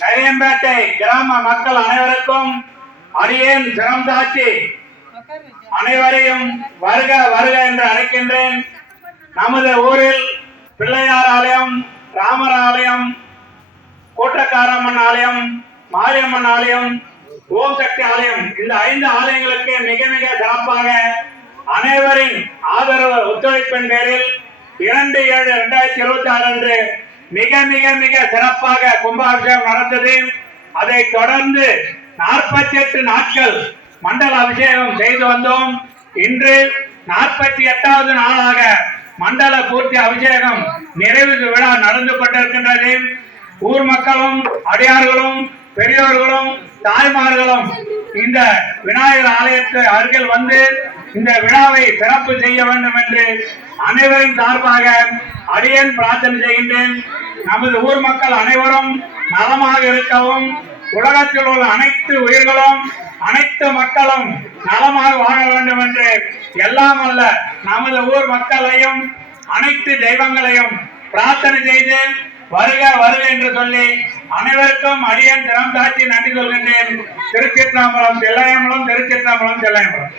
நரியம்பேட்டை கிராம மக்கள் அனைவருக்கும் அடியேன் சிரம் தாழ்த்தி அனைவரையும் வருக வருக என்று அழைக்கின்றேன். நமது ஊரில் பிள்ளையார் ஆலயம், ராமர் ஆலயம், கூட்டக்காரம்மன் ஆலயம், மாரியம்மன் ஆலயம், ஓம் சக்தி ஆலயம், இந்த 5 ஆலயங்களுக்கு மிக மிக சிறப்பாக அனைவரின் ஆதரவு ஒத்துழைப்பின் பேரில் 2/7/2026 அன்று மிக மிக மிக சிறப்பாக கும்பாபிஷேகம் நடந்தது. அதை தொடர்ந்து 48 நாட்கள் மண்டல அபிஷேகம் செய்து வந்தோம். இன்று 48வது நாளாக மண்டல பூர்த்தி அபிஷேகம் நிறைவு விழா நடந்து கொண்டிருக்கின்றது. ஊர் மக்களும் அடியார்களும் பெரியோர்களும் தாய்மார்களும் இந்த விநாயகர் ஆலயத்து அருகில் வந்து இந்த விழாவை சிறப்பு செய்ய வேண்டும் என்று அனைவரின் சார்பாக அடியேன் பிரார்த்தனை செய்கின்றேன். நமது ஊர் மக்கள் அனைவரும் நலமாக இருக்கவும், உலகத்தில் உள்ள அனைத்து உயிர்களும் அனைத்து மக்களும் நலமாக வாழ வேண்டும் என்று எல்லாம் அல்ல நமது ஊர் மக்களையும் அனைத்து தெய்வங்களையும் பிரார்த்தனை செய்து வருக வருக என்று சொல்லி அனைவருக்கும் அடியேன் சிரம் தாழ்த்தி நன்றி சொல்கின்றேன். திருச்சிற்றம்பலம், தில்லையம்பலம், திருச்சிற்றம்பலம், தில்லையம்பலம்.